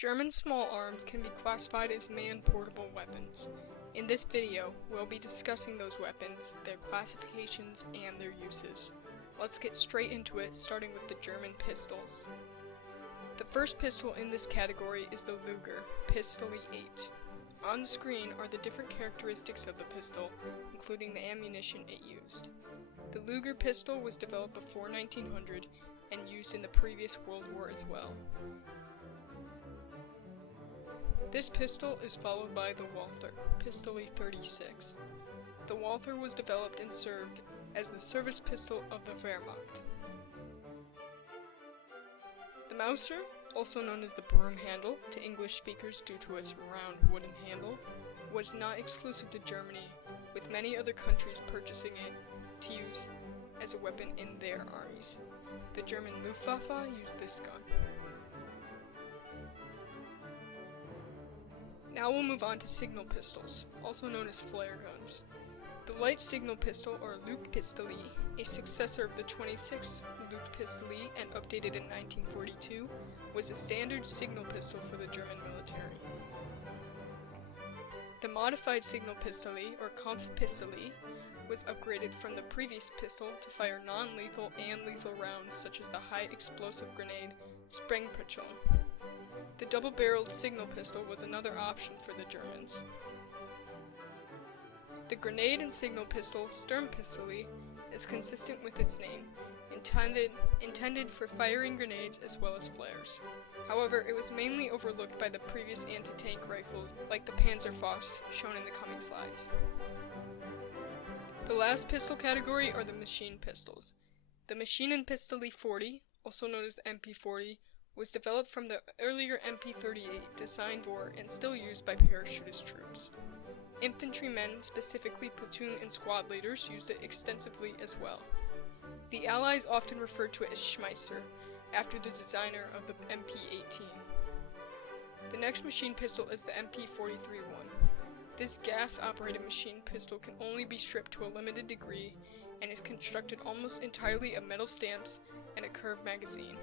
German small arms can be classified as man-portable weapons. In this video, we'll be discussing those weapons, their classifications, and their uses. Let's get straight into it, starting with the German pistols. The first pistol in this category is the Luger, Pistole 8. On the screen are the different characteristics of the pistol, including the ammunition it used. The Luger pistol was developed before 1900 and used in the previous World War as well. This pistol is followed by the Walther, Pistole 36. The Walther was developed and served as the service pistol of the Wehrmacht. The Mauser, also known as the broom handle to English speakers due to its round wooden handle, was not exclusive to Germany, with many other countries purchasing it to use as a weapon in their armies. The German Luftwaffe used this gun. Now we'll move on to signal pistols, also known as flare guns. The light signal pistol, or Luftpistole, a successor of the 26th Luftpistole and updated in 1942, was a standard signal pistol for the German military. The modified signal pistole, or Kampfpistole, was upgraded from the previous pistol to fire non-lethal and lethal rounds such as the high explosive grenade Sprengpatronen. The double-barreled signal pistol was another option for the Germans. The grenade and signal pistol Sturmpistole is consistent with its name, intended for firing grenades as well as flares. However, it was mainly overlooked by the previous anti-tank rifles like the Panzerfaust, shown in the coming slides. The last pistol category are the machine pistols. The Maschinenpistole 40, also known as the MP40, was developed from the earlier MP38 designed for and still used by parachutist troops. Infantrymen, specifically platoon and squad leaders, used it extensively as well. The Allies often referred to it as Schmeisser, after the designer of the MP18. The next machine pistol is the MP43-1. This gas-operated machine pistol can only be stripped to a limited degree and is constructed almost entirely of metal stamps and a curved magazine.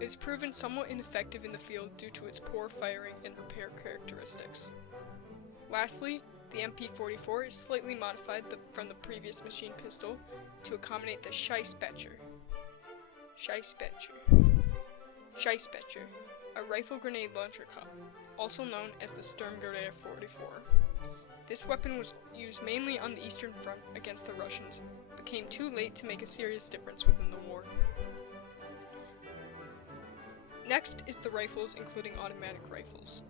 It is proven somewhat ineffective in the field due to its poor firing and repair characteristics. Lastly, the MP44 is slightly modified from the previous machine pistol to accommodate the Scheisspecher, a rifle grenade launcher cup, also known as the Sturmgewehr 44. This weapon was used mainly on the Eastern Front against the Russians, but came too late to make a serious difference within the war. Next is the rifles, including automatic rifles.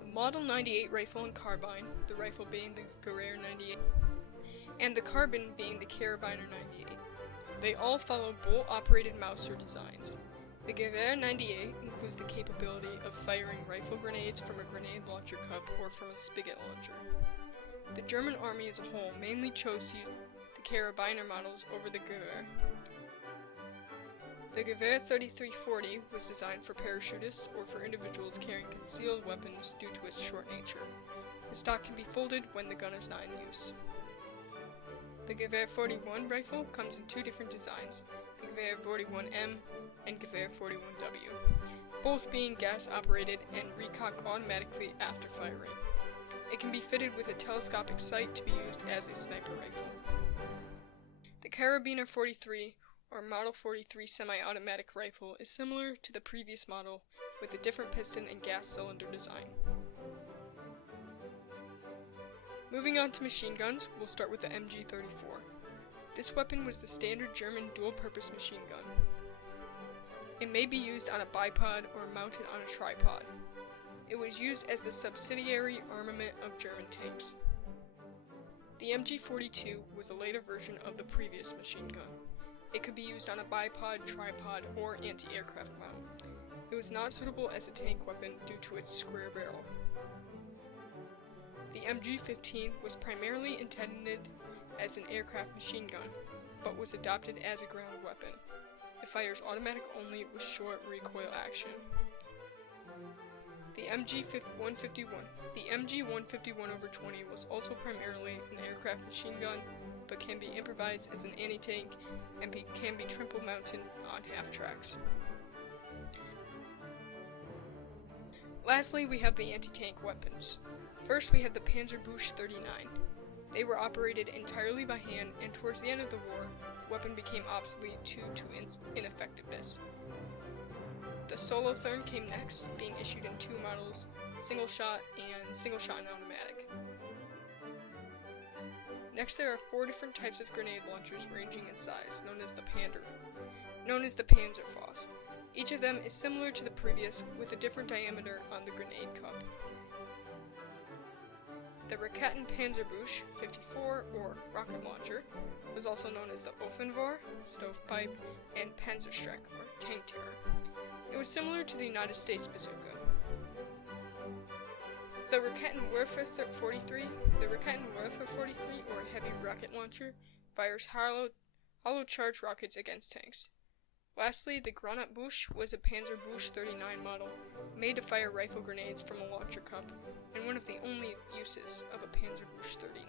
The Model 98 rifle and carbine, the rifle being the Gewehr 98, and the carbine being the Karabiner 98. They all follow bolt-operated Mauser designs. The Gewehr 98 includes the capability of firing rifle grenades from a grenade launcher cup or from a spigot launcher. The German army as a whole mainly chose to use the Karabiner models over the Gewehr. The Gewehr 3340 was designed for parachutists or for individuals carrying concealed weapons due to its short nature. The stock can be folded when the gun is not in use. The Gewehr 41 rifle comes in two different designs, the Gewehr 41M and Gewehr 41W, both being gas-operated and recock automatically after firing. It can be fitted with a telescopic sight to be used as a sniper rifle. The Karabiner 43 or Model 43 semi-automatic rifle is similar to the previous model with a different piston and gas cylinder design. Moving on to machine guns, we'll start with the MG34. This weapon was the standard German dual-purpose machine gun. It may be used on a bipod or mounted on a tripod. It was used as the subsidiary armament of German tanks. The MG42 was a later version of the previous machine gun. It could be used on a bipod, tripod, or anti-aircraft mount. It was not suitable as a tank weapon due to its square barrel. The MG15 was primarily intended as an aircraft machine gun, but was adopted as a ground weapon. It fires automatic only with short recoil action. The MG151/20 was also primarily an aircraft machine gun, but can be improvised as an anti-tank and can be triple mounted on half tracks. Lastly, we have the anti-tank weapons. First, we have the Panzerbuch 39. They were operated entirely by hand, and towards the end of the war, the weapon became obsolete due to ineffectiveness. The Solotherm came next, being issued in two models, single shot and single shot and automatic. Next, there are four different types of grenade launchers ranging in size, known as the Panzerfaust. Each of them is similar to the previous, with a different diameter on the grenade cup. The Raketenpanzerbuch 54, or rocket launcher, was also known as the Offenrohr, stovepipe, and Panzerstreck, or tank terror. It was similar to the United States bazooka. The Raketenwerfer 43, or heavy rocket launcher, fires hollow charge rockets against tanks. Lastly, the Granatbuch was a Panzerbuch 39 model, made to fire rifle grenades from a launcher cup, and one of the only uses of a Panzerbuch 39.